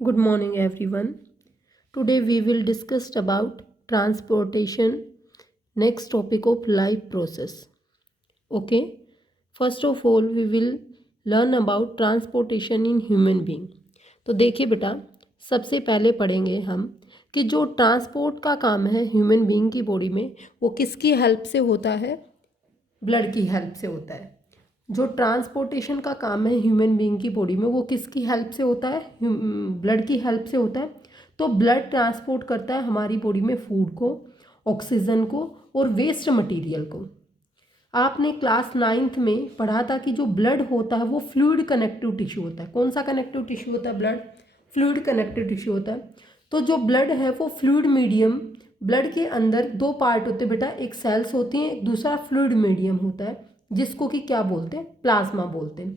Good morning, everyone. Today we will discuss about transportation. Next topic of life process. Okay. First of all, we will learn about transportation in human being. तो देखिए बेटा, सबसे पहले पढ़ेंगे हम कि जो ट्रांसपोर्ट का काम है ह्यूमन बीइंग की बॉडी में, वो किसकी हेल्प से होता है? ब्लड की हेल्प से होता है। जो ट्रांसपोर्टेशन का काम है ह्यूमन बीइंग की बॉडी में, वो किसकी हेल्प से होता है? ब्लड की हेल्प से होता है। तो ब्लड ट्रांसपोर्ट करता है हमारी बॉडी में फूड को, ऑक्सीजन को और वेस्ट मटेरियल को। आपने क्लास 9th में पढ़ा था कि जो ब्लड होता है वो फ्लूइड कनेक्टिव टिश्यू होता है। कौन सा कनेक्टिव टिश्यू होता है? ब्लड फ्लूइड कनेक्टिव टिश्यू होता है। तो जो ब्लड है वो फ्लूइड मीडियम, ब्लड के अंदर दो पार्ट होते हैं बेटा, एक सेल्स होती हैं, एक दूसरा फ्लूइड मीडियम होता है, जिसको कि क्या बोलते हैं? प्लाज्मा बोलते हैं।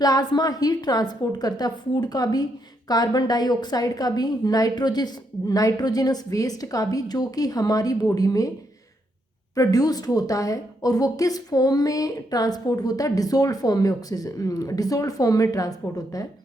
प्लाज्मा हीट ट्रांसपोर्ट करता है फूड का भी, कार्बन डाइऑक्साइड का भी, नाइट्रोजनस वेस्ट का भी, जो कि हमारी बॉडी में प्रोड्यूस्ड होता है। और वो किस फॉर्म में ट्रांसपोर्ट होता है? डिजोल्व फॉर्म में ऑक्सीजन, डिजोल्व फॉर्म में ट्रांसपोर्ट होता है।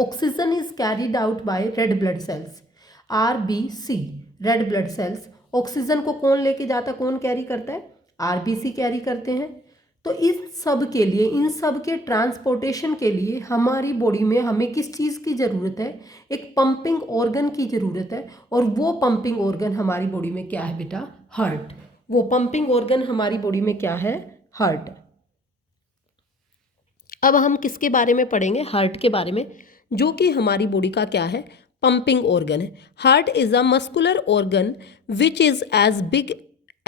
Oxygen is carried out by red blood cells, RBC, red blood cells. Oxygen को कौन लेके जाता है, कौन कैरी करता है? RBC कैरी करते हैं। तो इस सब के लिए, इन सब के ट्रांसपोर्टेशन के लिए हमारी बॉडी में हमें किस चीज़ की ज़रूरत है? एक पंपिंग ऑर्गन की ज़रूरत है। और वो पंपिंग ऑर्गन हमारी बॉडी में क्या है बेटा? हार्ट। वो पंपिंग ऑर्गन हमारी बॉडी में क्या है? हार्ट। अब हम किसके बारे में पढ़ेंगे? हार्ट के बारे में, जो कि हमारी बॉडी का क्या है? पंपिंग ऑर्गन है। Heart is a muscular organ which is as big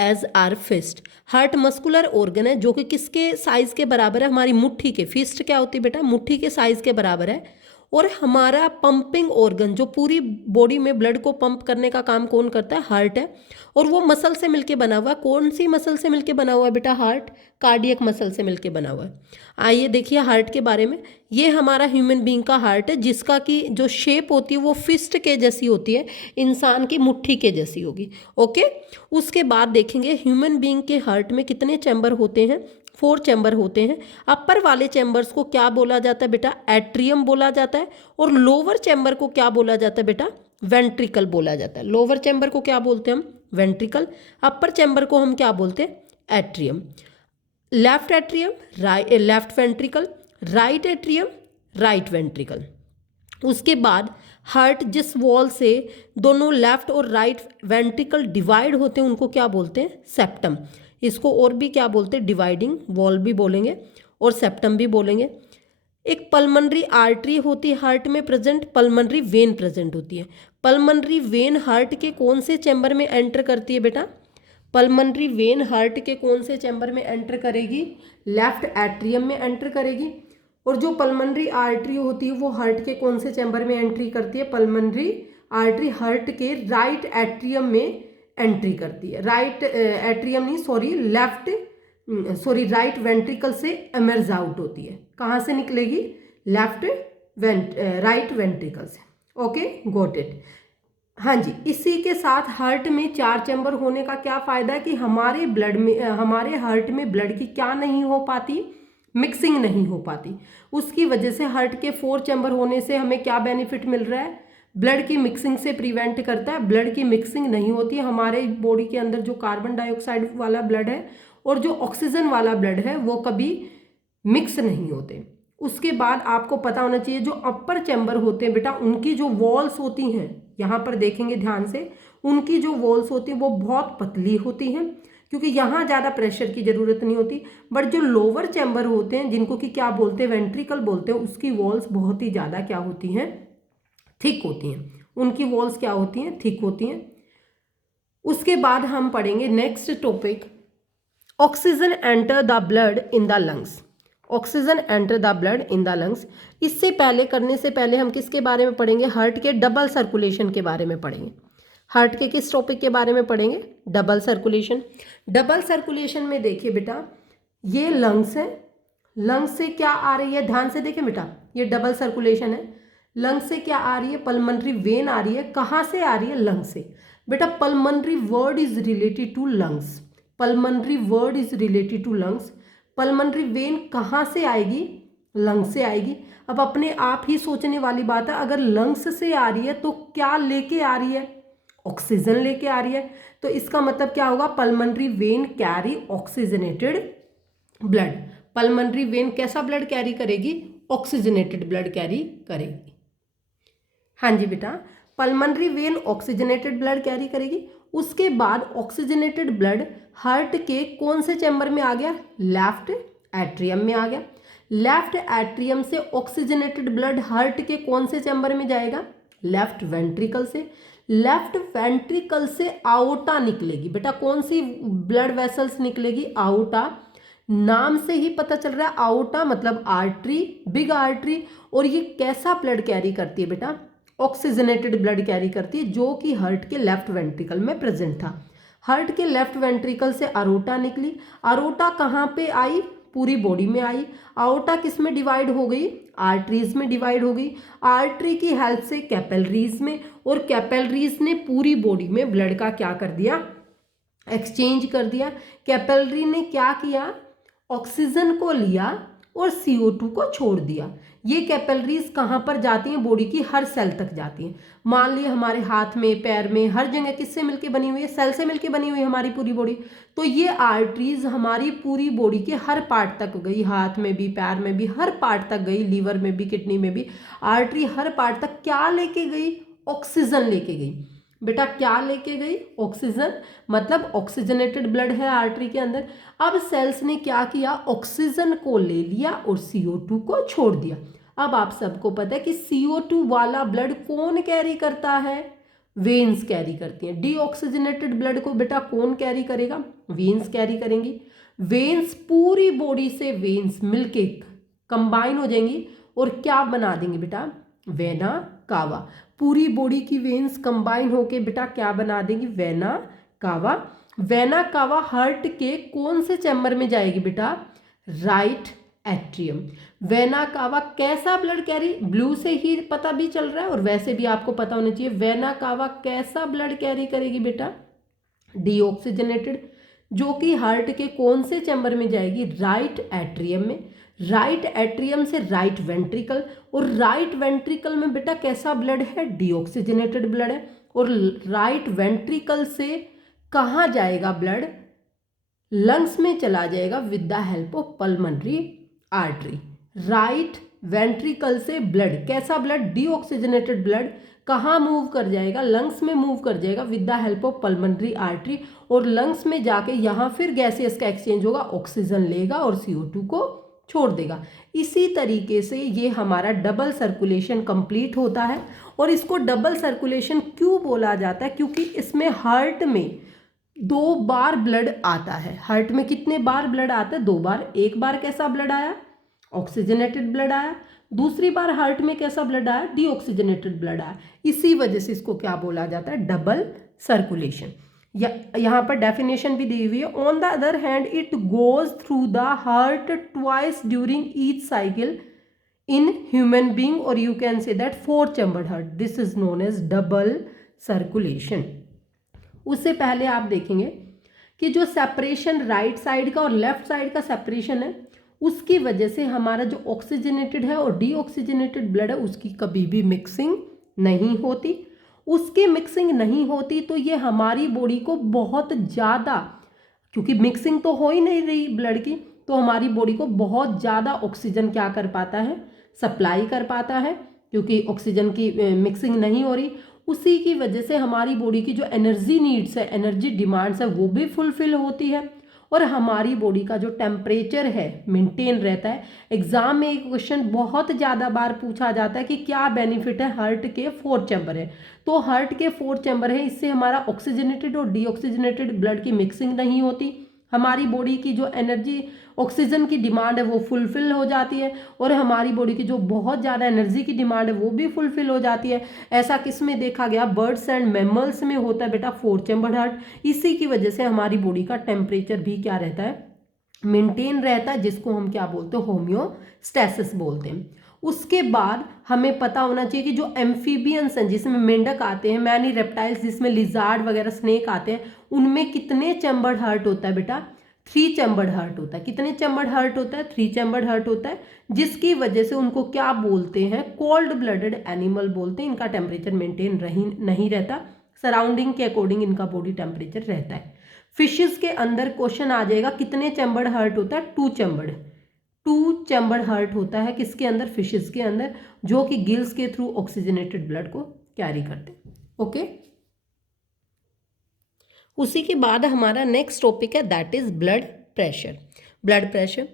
as our fist. Heart muscular organ है जो कि किसके साइज के बराबर है? हमारी मुट्ठी के। फिस्ट क्या होती है बेटा? मुट्ठी के साइज के बराबर है। और हमारा पंपिंग ऑर्गन, जो पूरी बॉडी में ब्लड को पंप करने का काम कौन करता है? हार्ट है। और वो मसल से मिलके बना हुआ है। कौन सी मसल से मिलके बना हुआ है बेटा? हार्ट कार्डियक मसल से मिलके बना हुआ है। आइए देखिए हार्ट के बारे में। ये हमारा ह्यूमन बीइंग का हार्ट है, जिसका की जो शेप होती है वो फिस्ट के जैसी होती है, इंसान की मुट्ठी के जैसी होगी। ओके। उसके बाद देखेंगे ह्यूमन बीइंग के हार्ट में कितने चैम्बर होते हैं? 4 चैम्बर होते हैं। अपर वाले चैम्बर्स को क्या बोला जाता है बेटा? एट्रियम बोला जाता है। और लोअर चैम्बर को क्या बोला जाता है बेटा? वेंट्रिकल बोला जाता है। लोअर चैम्बर को क्या बोलते हैं हम? वेंट्रिकल। अपर चैम्बर को हम क्या बोलते हैं? Atrium. Left atrium, left ventricle, right atrium, right ventricle. उसके बाद हार्ट जिस वॉल से दोनों लेफ्ट और राइट वेंट्रिकल डिवाइड होते हैं, उनको क्या बोलते हैं? सेप्टम। इसको और भी क्या बोलते हैं? डिवाइडिंग वॉल भी बोलेंगे और सेप्टम भी बोलेंगे। एक पल्मनरी आर्टरी होती है हार्ट में प्रेजेंट, पल्मनरी वेन प्रेजेंट होती है। पल्मनरी वेन हार्ट के कौन से चैम्बर में एंटर करती है बेटा? पल्मनरी वेन हार्ट के कौन से चैम्बर में एंटर करेगी? लेफ्ट एट्रियम में एंटर करेगी। और जो पल्मनरी आर्टरी होती है वो हार्ट के कौन से चैम्बर में एंट्री करती है? पल्मनरी आर्टरी हार्ट के राइट एट्रियम में एंट्री करती है। राइट एट्रियम नहीं, सॉरी, राइट वेंट्रिकल से एमर्ज आउट होती है। कहाँ से निकलेगी? राइट वेंट्रिकल से। Okay, got it. हाँ जी, इसी के साथ हार्ट में 4 चैम्बर होने का क्या फायदा है कि हमारे ब्लड में, हमारे हार्ट में ब्लड की क्या नहीं हो पाती? मिक्सिंग नहीं हो पाती। उसकी वजह से हार्ट के 4 चैम्बर होने से हमें क्या बेनिफिट मिल रहा है? ब्लड की मिक्सिंग से प्रिवेंट करता है। ब्लड की मिक्सिंग नहीं होती है। हमारे बॉडी के अंदर जो कार्बन डाइऑक्साइड वाला ब्लड है और जो ऑक्सीजन वाला ब्लड है वो कभी मिक्स नहीं होते। उसके बाद आपको पता होना चाहिए जो अपर चैम्बर होते हैं बेटा, उनकी जो वॉल्स होती हैं, यहाँ पर देखेंगे ध्यान से, उनकी जो वॉल्स होती हैं वो बहुत पतली होती हैं, क्योंकि यहाँ ज़्यादा प्रेशर की ज़रूरत नहीं होती। बट जो लोअर चैम्बर होते हैं, जिनको कि क्या बोलते हैं? वेंट्रिकल बोलते हैं, उसकी वॉल्स बहुत ही ज़्यादा क्या होती हैं? थिक होती हैं। उनकी वॉल्स क्या होती हैं? थिक होती हैं। उसके बाद हम पढ़ेंगे next topic, oxygen enter the blood in the lungs. Oxygen enter the blood in the lungs. इससे पहले, करने से पहले हम किसके बारे में पढ़ेंगे? हार्ट के डबल सर्कुलेशन के बारे में पढ़ेंगे। हार्ट के किस टॉपिक के बारे में पढ़ेंगे? Double circulation. डबल सर्कुलेशन में देखिए बेटा, ये लंग्स है। लंग्स से क्या आ रही है? ध्यान से देखिए बेटा, ये डबल सर्कुलेशन है। लंग्स से क्या आ रही है? पल्मनरी वेन आ रही है। कहाँ से आ रही है? लंग्स से। बेटा pulmonary word is related to lungs. Pulmonary word is related to lungs. Pulmonary vein कहाँ से आएगी? लंग्स से आएगी। अब अपने आप ही सोचने वाली बात है, अगर लंग्स से आ रही है तो क्या लेके आ रही है? ऑक्सीजन लेके आ रही है। तो इसका मतलब क्या होगा? Pulmonary vein carry oxygenated blood. Pulmonary vein कैसा ब्लड कैरी करेगी? ऑक्सीजनेटेड ब्लड कैरी करेगी। हाँ जी बेटा, pulmonary vein oxygenated blood carry करेगी। उसके बाद ऑक्सीजनेटेड ब्लड हार्ट के कौन से चैम्बर में आ गया? लेफ्ट एट्रियम में आ गया। लेफ्ट एट्रियम से ऑक्सीजनेटेड ब्लड हार्ट के कौन से चैम्बर में जाएगा? लेफ्ट वेंट्रिकल से। लेफ्ट वेंट्रिकल से आओटा निकलेगी। बेटा कौन सी ब्लड वेसल्स निकलेगी? आओटा। नाम से ही पता चल रहा है, आओटा मतलब आर्टरी, बिग आर्टरी। और ये कैसा ब्लड कैरी करती है बेटा? ऑक्सीजनेटेड ब्लड कैरी करती है, जो कि हार्ट के लेफ्ट वेंट्रिकल में प्रेजेंट था। हार्ट के लेफ्ट वेंट्रिकल से अरोटा निकली। अरोटा कहाँ पे आई? पूरी बॉडी में आई। आर्टा किस में डिवाइड हो गई? आर्टरीज में डिवाइड हो गई। आर्टरी की हेल्प से कैपिलरीज में, और कैपिलरीज ने पूरी बॉडी में ब्लड का क्या कर दिया? एक्सचेंज कर दिया। कैपिलरी ने क्या किया? ऑक्सीजन को लिया और CO2 को छोड़ दिया। ये कैपिलरीज कहाँ पर जाती हैं? बॉडी की हर सेल तक जाती हैं। मान लिए हमारे हाथ में, पैर में, हर जगह किससे मिलके बनी हुई है? सेल से मिलके बनी हुई है हमारी पूरी बॉडी। तो ये आर्टरीज हमारी पूरी बॉडी के हर पार्ट तक गई, हाथ में भी, पैर में भी, हर पार्ट तक गई, लीवर में भी, किडनी में भी। आर्टरी हर पार्ट तक क्या लेके गई? ऑक्सीजन लेके गई। बेटा क्या लेके गई? ऑक्सीजन। मतलब ऑक्सीजनेटेड ब्लड है आर्टरी के अंदर। अब सेल्स ने क्या किया? ऑक्सीजन को ले लिया और CO2 को छोड़ दिया। अब आप सबको पता है कि CO2 वाला ब्लड कौन कैरी करता है? वेन्स कैरी करती हैं। डीऑक्सीजनेटेड ब्लड को बेटा कौन कैरी करेगा? वेन्स कैरी करेंगी। वेन्स पूरी बॉडी से वेन्स मिलके कंबाइन हो जाएंगी और क्या बना देंगे बेटा? Vena cava. पूरी बॉडी की वेन्स कंबाइन होके बेटा क्या बना देंगी? Vena cava. Vena cava heart के कौन से चैम्बर में जाएगी बेटा? Right atrium. वेना कावा कैसा ब्लड कैरी? ब्लू से ही पता भी चल रहा है और वैसे भी आपको पता होना चाहिए। वेना कावा कैसा ब्लड कैरी करेगी बेटा? डीऑक्सीजनेटेड, जो कि हार्ट के कौन से चैम्बर में जाएगी? राइट एट्रियम में। राइट एट्रियम से राइट वेंट्रिकल, और राइट वेंट्रिकल में बेटा कैसा ब्लड है? डीऑक्सीजनेटेड ब्लड है। और राइट वेंट्रिकल से कहाँ जाएगा ब्लड? लंग्स में चला जाएगा with the help of pulmonary artery. Right ventricle से ब्लड, कैसा ब्लड? डीऑक्सीजनेटेड ब्लड कहाँ मूव कर जाएगा? लंग्स में मूव कर जाएगा with the help of pulmonary artery. और लंग्स में जाके यहाँ फिर गैसेस का एक्सचेंज होगा, ऑक्सीजन लेगा और CO2 को छोड़ देगा। इसी तरीके से ये हमारा डबल सर्कुलेशन कंप्लीट होता है। और इसको डबल सर्कुलेशन क्यों बोला जाता है? क्योंकि इसमें हार्ट में 2 बार ब्लड आता है। हार्ट में कितने बार ब्लड आता है? 2 बार। एक बार कैसा ब्लड आया? ऑक्सीजनेटेड ब्लड आया। दूसरी बार हार्ट में कैसा ब्लड आया? डीऑक्सीजनेटेड ब्लड आया। इसी वजह से इसको क्या बोला जाता है? Double circulation. यहाँ पर डेफिनेशन भी दी हुई है। On the other hand it goes through the heart twice during each cycle in human being, और you can say that 4 chambered heart. This is known as double circulation. उससे पहले आप देखेंगे कि जो सेपरेशन राइट साइड का और left side का सेपरेशन है, उसकी वजह से हमारा जो ऑक्सीजनेटेड है और डीऑक्सीजनेटेड ब्लड है उसकी कभी भी मिक्सिंग नहीं होती। उसकी मिक्सिंग नहीं होती तो ये हमारी बॉडी को बहुत ज़्यादा, क्योंकि मिक्सिंग तो हो ही नहीं रही ब्लड की, तो हमारी बॉडी को बहुत ज़्यादा ऑक्सीजन क्या कर पाता है? सप्लाई कर पाता है, क्योंकि ऑक्सीजन की मिक्सिंग नहीं हो रही। उसी की वजह से हमारी बॉडी की जो एनर्जी नीड्स है, एनर्जी डिमांड्स है, वो भी फुलफिल होती है और हमारी बॉडी का जो टेम्परेचर है मेंटेन रहता है। एग्जाम में एक क्वेश्चन बहुत ज़्यादा बार पूछा जाता है कि क्या बेनिफिट है हार्ट के 4 चैम्बर है। तो हार्ट के 4 चैम्बर है, इससे हमारा ऑक्सीजनेटेड और डीऑक्सीजनेटेड ब्लड की मिक्सिंग नहीं होती, हमारी बॉडी की जो एनर्जी ऑक्सीजन की डिमांड है वो फुलफिल हो जाती है, और हमारी बॉडी की जो बहुत ज़्यादा एनर्जी की डिमांड है वो भी फुलफिल हो जाती है। ऐसा किस में देखा गया? बर्ड्स एंड मैमल्स में होता है बेटा 4 चैम्बर्ड हार्ट। इसी की वजह से हमारी बॉडी का टेम्परेचर भी क्या रहता है? मेंटेन रहता है, जिसको हम क्या बोलते हैं? होम्योस्टैसिस बोलते हैं। उसके बाद हमें पता होना चाहिए कि जो एम्फीबियंस हैं, जिसमें मेंढक आते हैं, मैनी रेप्टाइल्स जिसमें लिजार्ड वगैरह स्नेक आते हैं, उनमें कितने चैम्बर्ड हार्ट होता है बेटा? थ्री चैम्बर्ड हार्ट होता है। कितने चैम्बर्ड हार्ट होता है? थ्री चैम्बर्ड हार्ट होता है, जिसकी वजह से उनको क्या बोलते हैं? कोल्ड ब्लडेड एनिमल बोलते हैं। इनका टेम्परेचर मेंटेन नहीं रहता, सराउंडिंग के अकॉर्डिंग इनका बॉडी टेम्परेचर रहता है। फिशेस के अंदर क्वेश्चन आ जाएगा कितने चैम्बर्ड हार्ट होता है? टू चैम्बर्ड हार्ट होता है। किसके अंदर? फिशेस के अंदर, जो कि गिल्स के थ्रू ऑक्सीजनेटेड ब्लड को कैरी करते हैं। ओके, उसी के बाद हमारा नेक्स्ट टॉपिक है that is blood pressure. Blood pressure,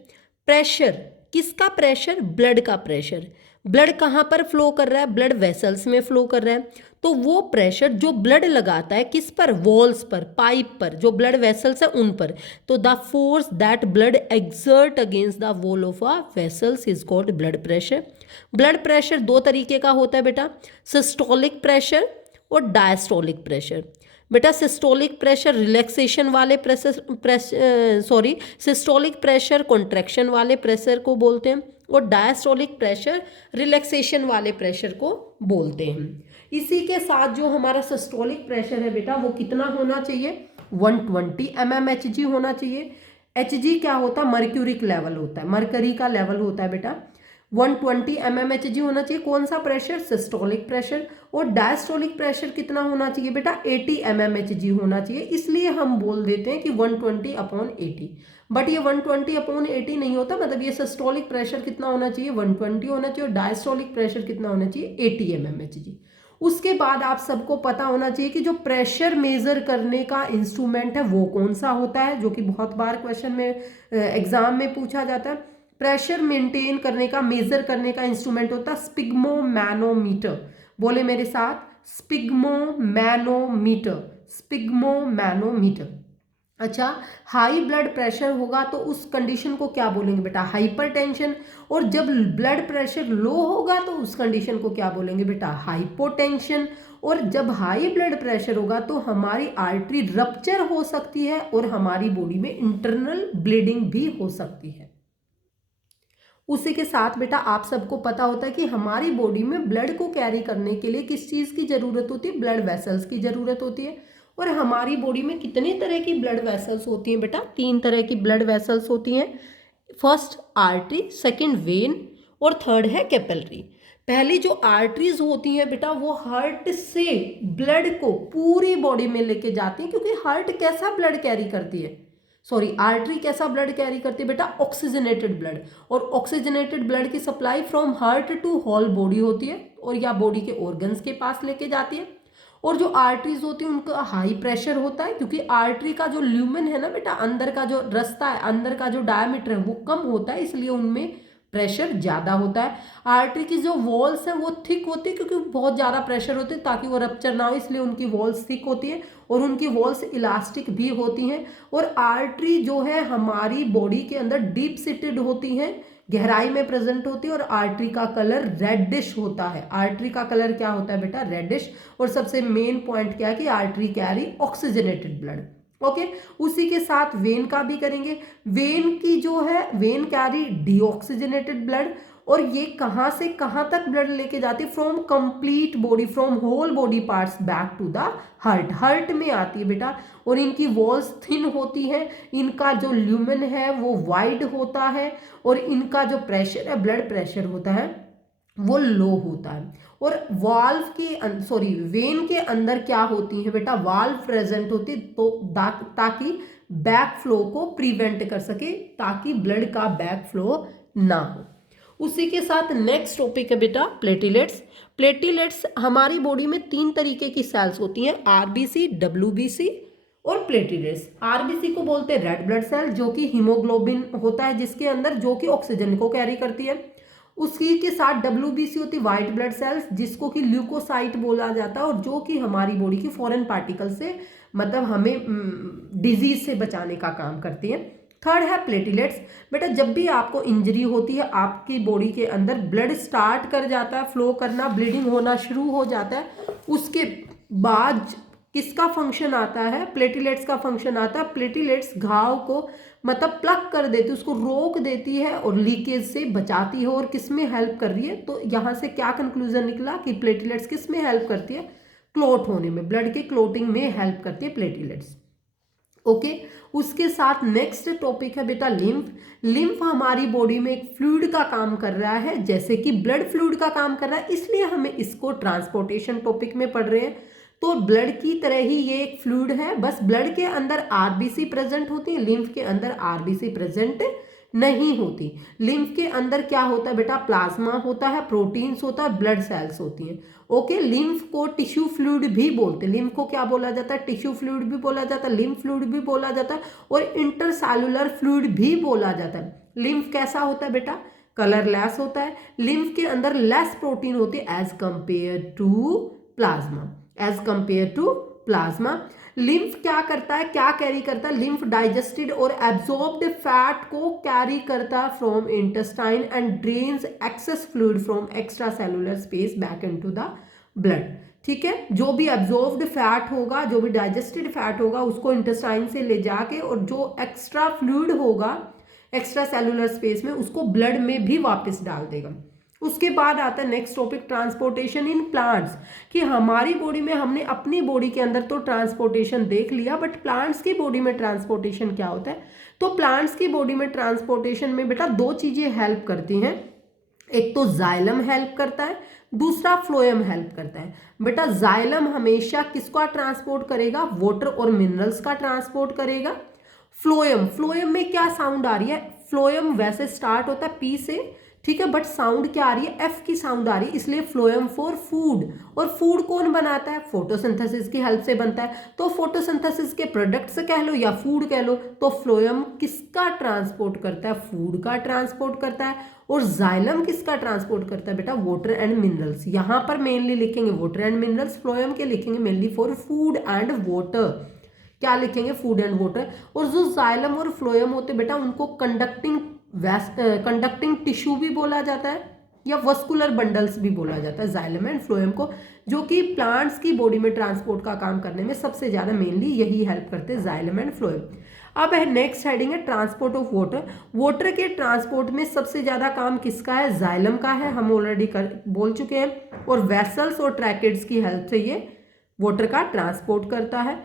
pressure किसका प्रेशर? ब्लड का प्रेशर। ब्लड कहाँ पर फ्लो कर रहा है? ब्लड वेसल्स में फ्लो कर रहा है। तो वो प्रेशर जो ब्लड लगाता है किस पर? वॉल्स पर, पाइप पर, जो ब्लड वेसल्स है उन पर। तो the force that blood exert against the wall of a vessels is called blood pressure. Blood pressure दो तरीके का होता है बेटा, सिस्टोलिक प्रेशर और डायस्टोलिक प्रेशर। बेटा सिस्टोलिक प्रेशर रिलैक्सेशन वाले सिस्टोलिक प्रेशर कॉन्ट्रैक्शन वाले प्रेशर को बोलते हैं, और डायस्टोलिक प्रेशर रिलैक्सेशन वाले प्रेशर को बोलते हैं। इसी के साथ जो हमारा सिस्टोलिक प्रेशर है बेटा, वो कितना होना चाहिए? 120 mmHg होना चाहिए। Hg क्या होता है? मर्क्यूरिक लेवल होता है, मरकरी का लेवल होता है बेटा। 120 mmHg होना चाहिए। कौन सा प्रेशर? Systolic pressure. और डायस्टोलिक प्रेशर कितना होना चाहिए बेटा? 80 mmHg होना चाहिए। इसलिए हम बोल देते हैं कि 120/80, बट ये 120/80 नहीं होता, मतलब ये सिस्टोलिक प्रेशर कितना होना चाहिए? 120 होना चाहिए, और डायस्टोलिक प्रेशर कितना होना चाहिए? 80 mmHg। उसके बाद आप सबको पता होना चाहिए कि जो प्रेशर मेजर करने का इंस्ट्रूमेंट है वो कौन सा होता है, जो कि बहुत बार क्वेश्चन में एग्जाम में पूछा जाता है। प्रेशर मेंटेन करने का, मेजर करने का इंस्ट्रूमेंट होता है स्पिग्मोमैनोमीटर। बोले मेरे साथ, स्पिग्मोमैनोमीटर, स्पिग्मोमैनोमीटर। अच्छा, हाई ब्लड प्रेशर होगा तो उस कंडीशन को क्या बोलेंगे बेटा? हाइपरटेंशन। और जब ब्लड प्रेशर लो होगा तो उस कंडीशन को क्या बोलेंगे बेटा? हाइपोटेंशन। और जब हाई ब्लड प्रेशर होगा तो हमारी आर्टरी रप्चर हो सकती है और हमारी बॉडी में इंटरनल ब्लीडिंग भी हो सकती है। उसी के साथ बेटा आप सबको पता होता है कि हमारी बॉडी में ब्लड को कैरी करने के लिए किस चीज़ की ज़रूरत होती है? ब्लड वेसल्स की ज़रूरत होती है। और हमारी बॉडी में कितने तरह की ब्लड वेसल्स होती हैं बेटा? 3 तरह की ब्लड वेसल्स होती हैं। फर्स्ट आर्टरी, सेकंड वेन, और थर्ड है कैपिलरी। पहली जो आर्टरीज होती हैं बेटा, वो हार्ट से ब्लड को पूरी बॉडी में लेके जाती हैं, क्योंकि हार्ट कैसा ब्लड कैरी करती है? आर्टरी कैसा ब्लड कैरी करती है बेटा? Oxygenated blood. और ऑक्सीजनेटेड ब्लड की supply from heart to whole body होती है, और या बॉडी के ऑर्गन्स के पास लेके जाती है। और जो आर्टरीज होती है उनका हाई प्रेशर होता है, क्योंकि आर्टरी का जो ल्यूमेन है ना बेटा, अंदर का जो रास्ता है, अंदर का जो डायमीटर है वो कम होता है, इसलिए उनमें प्रेशर ज़्यादा होता है। आर्टरी की जो वॉल्स हैं वो थिक होती है, क्योंकि बहुत ज़्यादा प्रेशर होती है, ताकि वो रप्चर ना हो, इसलिए उनकी वॉल्स थिक होती है, और उनकी वॉल्स इलास्टिक भी होती हैं। और आर्टरी जो है हमारी बॉडी के अंदर डीप सिटेड होती हैं, गहराई में प्रेजेंट होती है, और आर्टरी का कलर रेडिश होता है। आर्टरी का कलर क्या होता है बेटा? रेडिश। और सबसे मेन पॉइंट क्या है कि artery carry oxygenated blood. Okay, उसी के साथ वेन का भी करेंगे। वेन की जो है, वेन कैरी डीऑक्सीजनेटेड ब्लड, और ये कहाँ से कहाँ तक ब्लड लेके जाती है? From complete body, from whole body parts back to the heart. Heart में आती है बेटा, और इनकी वॉल्स थिन होती हैं, इनका जो ल्यूमेन है वो वाइड होता है, और इनका जो प्रेशर है, ब्लड प्रेशर होता है, वो लो होता है। और वाल्व के वेन के अंदर क्या होती है बेटा? वाल्व प्रेजेंट होती है, तो ताकि बैक फ्लो को प्रिवेंट कर सके, ताकि ब्लड का बैक फ्लो ना हो। उसी के साथ नेक्स्ट टॉपिक है बेटा प्लेटिलेट्स। प्लेटिलेट्स हमारी बॉडी में 3 तरीके की सेल्स होती हैं, आरबीसी, डब्ल्यूबीसी और प्लेटिलेट्स। आरबीसी को बोलते हैं रेड ब्लड सेल, जो कि हीमोग्लोबिन होता है जिसके अंदर, जो कि ऑक्सीजन को कैरी करती है। उसी के साथ डब्ल्यूबीसी होती है व्हाइट ब्लड सेल्स, जिसको कि ल्यूकोसाइट बोला जाता है, और जो कि हमारी बॉडी की फॉरेन पार्टिकल से, मतलब हमें डिजीज से बचाने का काम करती है। थर्ड है प्लेटिलेट्स। बेटा जब भी आपको इंजरी होती है, आपकी बॉडी के अंदर ब्लड स्टार्ट कर जाता है फ्लो करना, ब्लीडिंग होना शुरू हो जाता है, उसके बाद किसका फंक्शन आता है? प्लेटिलेट्स का फंक्शन आता है। प्लेटिलेट्स घाव को मतलब प्लग कर देती है, उसको रोक देती है और लीकेज से बचाती है। और किस में हेल्प कर रही है? तो यहाँ से क्या कंक्लूजन निकला कि प्लेटिलेट्स किस में हेल्प करती है? क्लोट होने में, ब्लड के क्लोटिंग में हेल्प करती है प्लेटिलेट्स। ओके। उसके साथ नेक्स्ट टॉपिक है बेटा लिम्फ। लिम्फ हमारी बॉडी में एक फ्लूइड का काम कर रहा है, जैसे कि ब्लड फ्लूइड का काम कर रहा है, इसलिए हमें इसको ट्रांसपोर्टेशन टॉपिक में पढ़ रहे हैं। तो ब्लड की तरह ही ये एक फ्लूइड है, बस ब्लड के अंदर आरबीसी प्रेजेंट होती है, लिम्फ के अंदर आरबीसी प्रेजेंट नहीं होती। लिम्फ के अंदर क्या होता है बेटा, प्लाज्मा होता है, प्रोटीन्स होता है, ब्लड सेल्स होती हैं। ओके, लिम्फ को टिश्यू फ्लूइड भी बोलते हैं। लिम्फ को क्या बोला जाता है, टिश्यू फ्लूइड भी बोला जाता है, लिम्फ फ्लूइड भी बोला जाता है, और इंटरसेलुलर फ्लूइड भी बोला जाता है। लिम्फ कैसा होता है बेटा, कलरलेस होता है। लिम्फ के अंदर लेस प्रोटीन होती है as compare to plasma, as compare to plasma. Lymph क्या करता है, क्या कैरी करता है, लिम्फ डाइजेस्टेड और एब्जॉर्ब्ड फैट को कैरी करता है from intestine and drains excess fluid from extra cellular space back into the blood. ठीक है, जो भी एब्जॉर्ब्ड फैट होगा, जो भी डाइजेस्टेड फैट होगा, उसको इंटेस्टाइन से ले जाके, और जो एक्स्ट्रा फ्लूइड होगा एक्स्ट्रा सेलुलर स्पेस में, उसको ब्लड में भी वापस डाल देगा। उसके बाद आता है next topic, transportation in plants. कि हमारी बॉडी में, हमने अपनी बॉडी के अंदर तो ट्रांसपोर्टेशन देख लिया, बट प्लांट्स की बॉडी में ट्रांसपोर्टेशन क्या होता है। तो प्लांट्स की बॉडी में ट्रांसपोर्टेशन में बेटा दो चीजें हेल्प करती हैं, एक तो जाइलम हेल्प करता है, दूसरा फ्लोएम हेल्प करता है। बेटा जाइलम हमेशा किसका ट्रांसपोर्ट करेगा, वाटर और मिनरल्स का ट्रांसपोर्ट करेगा। फ्लोएम, फ्लोएम में क्या साउंड आ रही है, फ्लोएम वैसे स्टार्ट होता है पी से, ठीक है, बट साउंड क्या आ रही है, एफ की साउंड आ रही है, इसलिए फ्लोएम फॉर फूड। और फूड कौन बनाता है, फोटोसिंथेसिस की हेल्प से बनता है। तो फोटोसिंथेसिस के प्रोडक्ट्स कह लो या फूड कह लो, तो फ्लोएम किसका ट्रांसपोर्ट करता है, फूड का ट्रांसपोर्ट करता है। और जाइलम किसका ट्रांसपोर्ट करता है बेटा, वाटर एंड मिनरल्स। यहां पर मेनली लिखेंगे वाटर एंड मिनरल्स, फ्लोएम के लिखेंगे mainly for food and water. क्या लिखेंगे, फूड एंड वाटर। और जो जाइलम और फ्लोएम होते बेटा, उनको कंडक्टिंग टिश्यू भी बोला जाता है, या वस्कुलर बंडल्स भी बोला जाता है जाइलम एंड फ्लोएम को, जो कि प्लांट्स की बॉडी में ट्रांसपोर्ट का काम करने में सबसे ज्यादा मेनली यही हेल्प करते हैं, जाइलम एंड फ्लोएम। अब है नेक्स्ट हेडिंग है ट्रांसपोर्ट ऑफ वाटर। वाटर के ट्रांसपोर्ट में सबसे ज्यादा काम किसका है, जाइलम का है, हम ऑलरेडी बोल चुके हैं। और वेसल्स और ट्रैकेट्स की हेल्प से ये वाटर का ट्रांसपोर्ट करता है।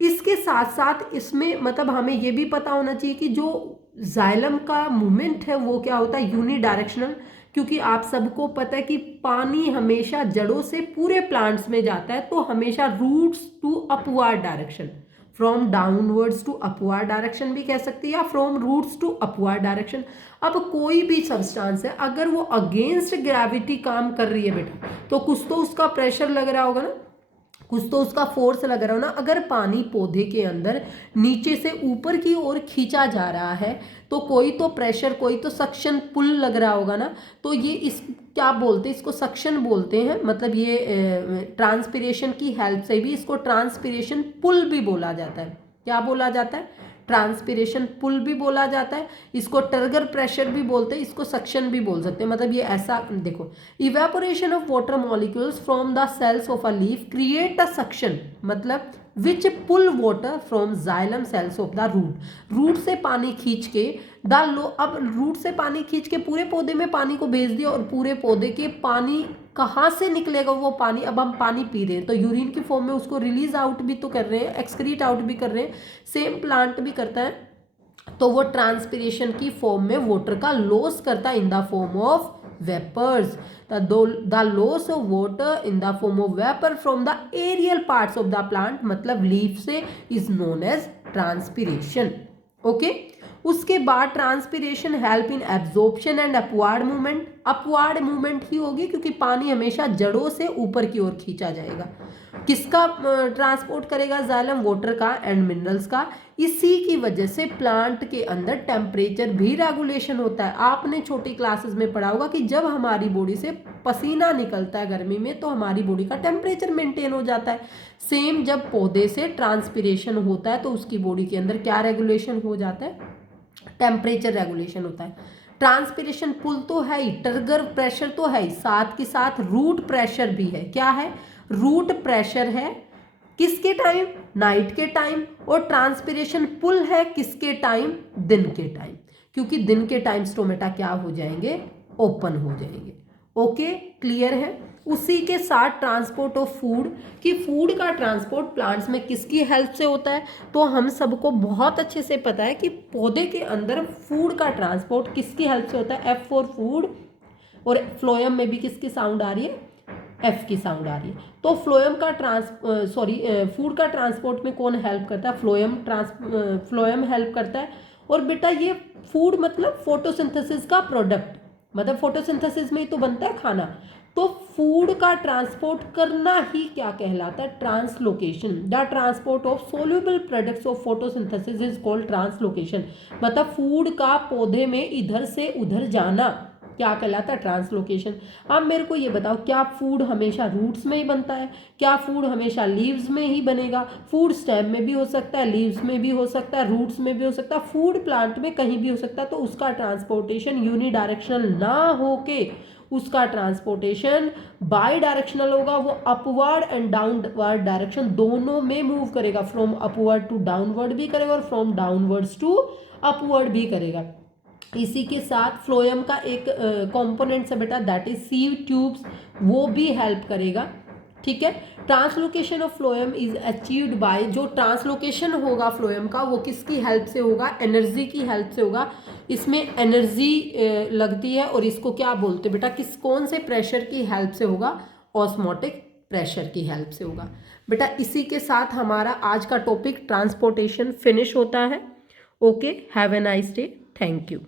इसके साथ साथ इसमें मतलब हमें ये भी पता होना चाहिए कि जो जाइलम का मूवमेंट है वो क्या होता है, यूनि डायरेक्शनल। क्योंकि आप सबको पता है कि पानी हमेशा जड़ों से पूरे प्लांट्स में जाता है, तो हमेशा roots to upward direction, from downwards to upward direction भी कह सकते हैं, या from roots to upward direction. अब कोई भी सब्सटेंस है, अगर वो अगेंस्ट ग्रेविटी काम कर रही है बेटा, तो कुछ तो उसका प्रेशर लग रहा होगा ना, कुछ तो उसका फोर्स लग रहा हो ना। अगर पानी पौधे के अंदर नीचे से ऊपर की ओर खींचा जा रहा है, तो कोई तो प्रेशर, कोई तो सक्शन पुल लग रहा होगा ना। तो ये इस क्या बोलते हैं, इसको सक्शन बोलते हैं। मतलब ये ट्रांसपिरेशन की हेल्प से भी इसको ट्रांसपिरेशन पुल भी बोला जाता है। क्या बोला जाता है, ट्रांसपिरेशन पुल भी बोला जाता है। इसको टर्गर प्रेशर भी बोलते हैं, इसको सक्शन भी बोल सकते हैं। मतलब ये ऐसा देखो, evaporation of water molecules from the cells of a leaf create a suction, मतलब which pull water from xylem cells of the root. Root से पानी खींच के अब रूट से पानी खींच के पूरे पौधे में पानी को भेज दिया, और पूरे पौधे के पानी कहाँ से निकलेगा वो पानी, अब हम पानी पी रहे हैं तो यूरिन की फॉर्म में उसको रिलीज आउट भी तो कर रहे हैं, एक्सक्रीट आउट भी कर रहे हैं, सेम प्लांट भी करता है। तो वो ट्रांसपिरेशन की फॉर्म में वाटर का लॉस करता है in the form of vapors. The loss of water in the form of vapor from the aerial parts of the plant, मतलब लीफ से, is known as transpiration. Okay, उसके बाद transpiration help in absorption and upward movement. Upward movement ही होगी क्योंकि पानी हमेशा जड़ों से ऊपर की ओर खींचा जाएगा। किसका ट्रांसपोर्ट करेगा, जाइलम, वाटर का एंड मिनरल्स का। इसी की वजह से प्लांट के अंदर टेम्परेचर भी रेगुलेशन होता है। आपने छोटी क्लासेस में पढ़ा होगा कि जब हमारी बॉडी से पसीना निकलता है गर्मी में, तो हमारी बॉडी का टेम्परेचर मेंटेन हो जाता है। सेम जब पौधे से ट्रांसपिरेशन होता है तो उसकी बॉडी के अंदर क्या रेगुलेशन हो जाता है, टेम्परेचर रेगुलेशन होता है। ट्रांसपिरेशन पुल तो है ही, टर्गर प्रेशर तो है ही, साथ के साथ रूट प्रेशर भी है। क्या है, रूट प्रेशर है, किसके टाइम, नाइट के टाइम। और ट्रांसपिरेशन पुल है किसके टाइम, दिन के टाइम, क्योंकि दिन के टाइम स्टोमेटा क्या हो जाएंगे, ओपन हो जाएंगे। ओके, क्लियर है। उसी के साथ ट्रांसपोर्ट ऑफ फूड, कि फूड का ट्रांसपोर्ट प्लांट्स में किसकी हेल्प से होता है, तो हम सबको बहुत अच्छे से पता है कि पौधे के अंदर फूड का ट्रांसपोर्ट किसकी हेल्प से होता है, एफ फॉर फूड, और फ्लोएम में भी किसकी साउंड आ रही है, एफ की साउंड आ रही है। तो फ्लोएम का फूड का ट्रांसपोर्ट में कौन हेल्प करता है, फ्लोएम हेल्प करता है। और बेटा ये फूड मतलब फोटोसिंथेसिस का प्रोडक्ट, मतलब फोटोसिंथेसिस में ही तो बनता है खाना, तो फूड का ट्रांसपोर्ट करना ही क्या कहलाता है, translocation. The transport of soluble products of photosynthesis is called translocation. मतलब फूड का पौधे में इधर से उधर जाना क्या कहलाता है, ट्रांसलोकेशन। अब मेरे को ये बताओ, क्या फूड हमेशा रूट्स में ही बनता है, क्या फूड हमेशा लीव्स में ही बनेगा, फूड स्टेम में भी हो सकता है, लीव्स में भी हो सकता है, रूट्स में भी हो सकता है, फूड प्लांट में कहीं भी हो सकता है। तो उसका ट्रांसपोर्टेशन यूनिडायरेक्शनल ना होके उसका ट्रांसपोर्टेशन बाई डायरेक्शनल होगा, वो अपवर्ड एंड डाउनवर्ड डायरेक्शन दोनों में मूव करेगा, फ्रॉम अपवर्ड टू डाउनवर्ड भी करेगा और फ्रॉम डाउनवर्ड्स टू अपवर्ड भी करेगा। इसी के साथ फ्लोएम का एक कंपोनेंट्स है बेटा, दैट इज सीव ट्यूब्स, वो भी हेल्प करेगा, ठीक है। Translocation of phloem is achieved by, जो ट्रांसलोकेशन होगा फ्लोएम का वो किसकी हेल्प से होगा, एनर्जी की हेल्प से होगा। इसमें एनर्जी लगती है और इसको क्या बोलते हैं बेटा, कौन से प्रेशर की हेल्प से होगा, ऑस्मोटिक प्रेशर की हेल्प से होगा। बेटा इसी के साथ हमारा आज का टॉपिक ट्रांसपोर्टेशन फिनिश होता है। Okay, have a nice day, thank you.